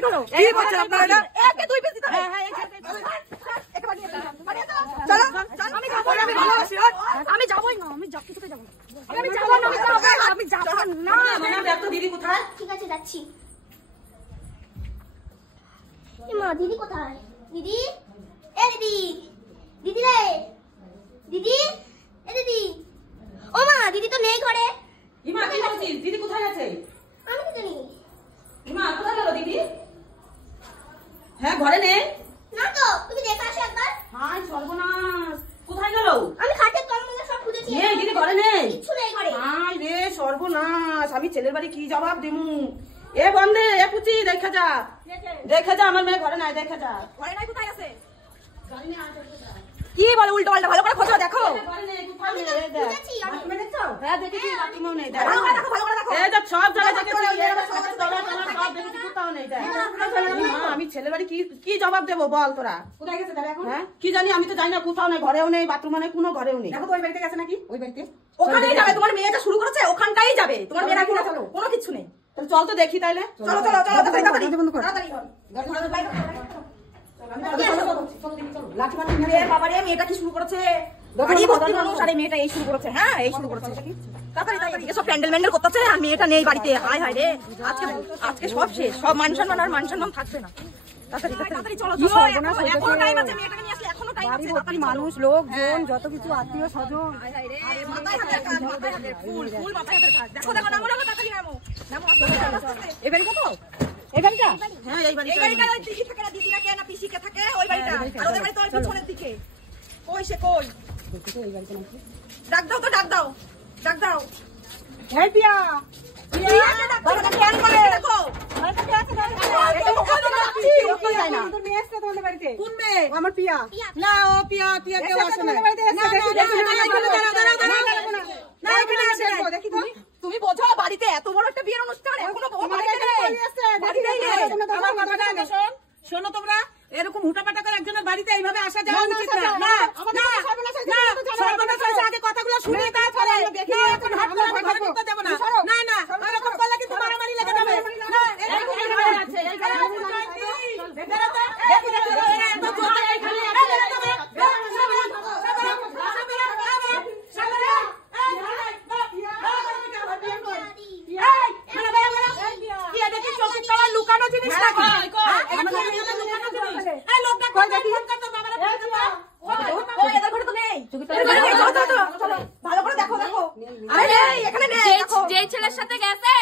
সত্যি করো। কি করছেন আপনারা এটা? একে দুই পিস দিতে হবে। হ্যাঁ একে বানিয়ে দাও। চলো আমি যাবো না, আমি ভালোবাসি। আমি যাবোই না, আমি যাব কিছুতে যাব না। আমি যাবো না, আমি যাব না। দেখো দিদি কোথায়? ঠিক আছে যাচ্ছি। মা দিদি কোথায়? দিদি এ দিদি, দিদি রে দিদি, এ দিদি। ও মা দিদি তো নেই ঘরে। ইমা কি বলছিস? দিদি কোথায় আছে? আমি তো জানি ইমা কোথায় গেল দিদি? হ্যাঁ ঘরে নেই? না তো, তুমি দেখে আসো একবার। হাই সর্বনাশ, কোথায় গেল? আমি খাটের তলমলে সব খুঁজেছি। নেই দিদি ঘরে নেই। কিচ্ছু নেই ঘরে। হাই রে সর্বনাশ, আমি ছেলের বাড়ি কি জবাব দিমু? এ বন্ধে এ পুচি দেখে যা, দেখে যা আমার মেয়ে ঘরে নাই, দেখে যা। ঘরে নাই, কোথায় আছে? জানি না আছে কোথায়। কি বলে উল্টো পাল্টা, ভালো করে খোঁজো দেখো। ঘরে নেই, কোথায় আমি নেই, তো এই দেখ। খুঁজেছি আমি। হ্যাঁ দেখেছি, বাথরুমেও নেই, দেখ। ভালো করে দেখো, ভালো করে দেখো। এই দেখ সব জায়গায় দেখেছি, এই দেখ, সব সব দেখেছি, কোথাও নেই, দেখ। মা, আমি ছেলের বাড়ি কি জবাব দেবো বল তোরা? কোথায় গেছে দাদা এখন? হ্যাঁ কি জানি, আমি তো জানি না, কোথাও নেই, ঘরেও নেই, বাথরুমে নেই, কোনো ঘরেও নেই। দেখো তো ওই বাড়িতে গেছে নাকি? ওই বাড়িতে ওখানেই যাবে, তোমার মেয়েটা শুরু করেছে, ওখানটাই যাবে। তোমার মেয়েরা কোনো কিছু নেই। তাহলে চল তো দেখি তাইলে। চলো চলো চলো, তাড়াতাড়ি তাড়াতাড়ি বাবারে মেয়েটা কি শুরু করেছে? বাড়ি ভর্তি মানুষ আর এই মেয়েটা এই শুরু করেছে। হ্যাঁ এই শুরু করেছে। তাড়াতাড়ি তাড়াতাড়ি এসব প্যান্ডেল ম্যান্ডেল করতেছে আর মেয়েটা নেই বাড়িতে। হায় হায় রে, আজকে আজকে সব শেষ, সব মান সম্মান আর মান সম্মান থাকবে না। তাড়াতাড়ি তাড়াতাড়ি চলো চলো, এখনো টাইম আছে, মেয়েটাকে নিয়ে আসলে এখনো টাইম আছে। তাড়াতাড়ি মানুষ লোকজন যত কিছু আত্মীয় স্বজন, হায় হায় রে, মাথায় হাতের কাজ, মাথায় হাতের ফুল ফুল মাথায় হাতের কাজ। দেখো দেখো, নামো নামো, তাড়াতাড়ি নামো নামো। এই বাড়ি কত? এই বাড়িটা? হ্যাঁ এই বাড়িটা। এই বাড়িটা ওই দিদি থাকে না, দিদি নাকি না পিসিকে থাকে ওই বাড়িটা। আর ওদের বাড়ি তো ওই পিছনের দিকে। কই সে কই? ডাক দাও তো, ডাক দাও, ডাক দাও। এই পিয়া, বাবাটা খেয়াল করে দেখো। বাবাটা কে আছে দেখো। এটা তো কোন যাচ্ছি কোন যায় না। তোর মেয়ে আসছে তোমাদের বাড়িতে? কোন মেয়ে? আমার পিয়া। না ও পিয়া কেউ আসে না। না এখানে আসে না। দেখি তো। তুমি বোঝো বাড়িতে এত বড় একটা বিয়ের অনুষ্ঠান এখনো বাড়িতে নেই। বাড়িতে নেই। আমার কথাটা আগে শোন। শোনো তোমরা, এরকম হুটাপাটা করে একজনের বাড়িতে এইভাবে আসা যাওয়া উচিত না। না না সর্বনাশ হয়েছে, আগে কথাগুলো শুনে তারপরে দেখি। এখন হাত করে ঘরে ঢুকতে দেব না। না না এরকম করলে কিন্তু মারামারি লেগে যাবে। না এরকম ঘরে আছে, এইখানে আছে জয়ন্তী। বেরোতে দেখি দেখি এত জোরে এইখানে লুকানো জিনিস নাকি? ভালো করে দেখো দেখো। আরে এখানে নেই। যেই ছেলের সাথে গেছে,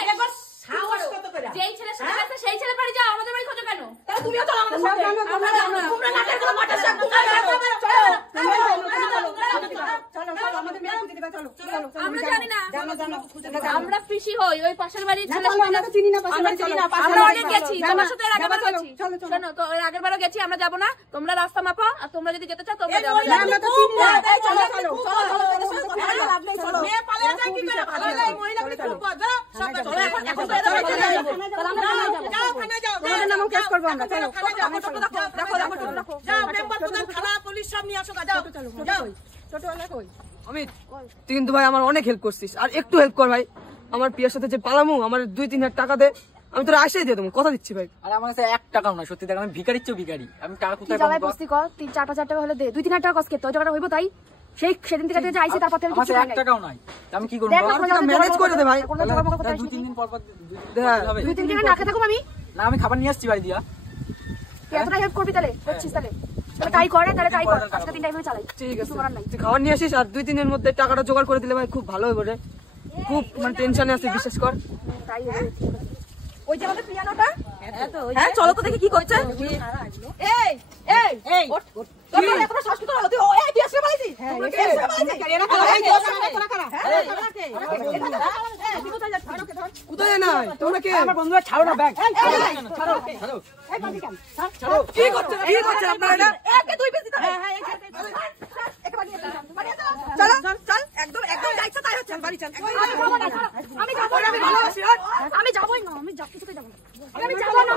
যেই ছেলের সাথে গেছে সেই ছেলের বাড়ি যাও, আমাদের বাড়ি খোঁজো কেন? তাহলে তুমিও চলো আমাদের সাথে। তোমরা নাটের কোনো পাটার সাথে আমরা জানি না, আমরা পিসি হই ওই পাশের বাড়ির ছেলের আমরা তো চিনি না, আমরা অনেক গেছি, তোমার সাথে এর আগের বার গেছি। শোনো তো, এর আগের বারও গেছি, আমরা যাবো না। তোমরা রাস্তা মাপো, আর তোমরা যদি যেতে চাও তোমরা যাও। আমরা তো চিনি না। চলো চলো চলো। মেয়ে পালিয়ে যায় কি করে? ভালো লাগে মহিলাগুলি খুব বদা। সব চলো এখন এখন যাও থানায় যাও। তোমাদের নামও কেস করব আমরা। চলো দেখো যাও, মেম্বার প্রধান থানা পুলিশ সব নিয়ে আসো। যাও যাও। ছোটওয়ালা কই? অমিত, তুই কিন্তু ভাই আমার অনেক হেল্প করছিস, আর একটু হেল্প কর ভাই। আমার পিয়ার সাথে যে পালামু, আমার 2-3 হাজার টাকা দে, আমি তোর আসেই দিয়ে দেবো, কথা দিচ্ছি ভাই। আর আমার কাছে 1 টাকাও না, সত্যি দেখ আমি ভিখারির চেয়েও ভিখারি। আমি টাকা কি কোথায় জায়গায় পাবো? বস্তি কর 3-4 হাজার টাকা হলে দে, 2-3 হাজার টাকা কষ্ট তো জায়গাটা হইব। তাই সেদিন থেকে যে আইছি তারপর থেকে আমার কিছু কাছে নাই। 1 টাকাও নাই। আমি কি করব? দেখ আমার কিছু ম্যানেজ করে দে ভাই। কোনো জোগাড় করতে আসিনি। 2-3 দিন পর পর হ্যাঁ, হবে। 2-3 দিন না খেতে থাকুম আমি। না আমি খাবার নিয়ে আসছি বাড়ি দিয়া। তুই এতটা হেল্প করবি তাহলে? করছিস তাহলে তাই করে, তাহলে তাই কর। আজকে 3 টাইম চালাই। ঠিক আছে, কিছু করার নাই। তুই খাবার নিয়ে আসিস, আর 2-3 দিনের মধ্যে টাকাটা জোগাড় করে দিলে ভাই খুব ভালো হবে রে। খুব মানে টেনশনে আছে, বিশ্বাস কর। তাই হবে। ওই যে আমাদের পিয়ানোটা, হ্যাঁ চলো তো দেখি কি করছে। এই এই এই তোমরা এতটা শ্বাস কি হলো? তুই এই পিয়াসে বাড়াইছিস? তোমরা কি এসে বাড়াইছিস? এই কোথায় যাচ্ছিস? কোথায় না তোমরা কে? আমার বন্ধুরা ছাড়ো না ব্যাগ। ছাড়ো কি করছে আপনারা? এটা একে দুই পিস দিতে হবে। হ্যাঁ একে বানিয়ে দাও, বানিয়ে দাও। চলো চল, একদম একদম যা ইচ্ছা তাই হচ্ছে। বাড়ি চল। আমি যাবো না, আমি ভালোবাসি। আমি যাবোই না, আমি যাব কিছুতে যাব না। আমি যাবো না,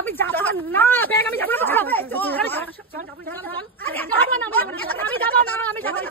আমি যাব না। ব্যাগ আমি যাবো না। চল চল চল। আরে যাবো না, আমি যাবো না, আমি যাবো না।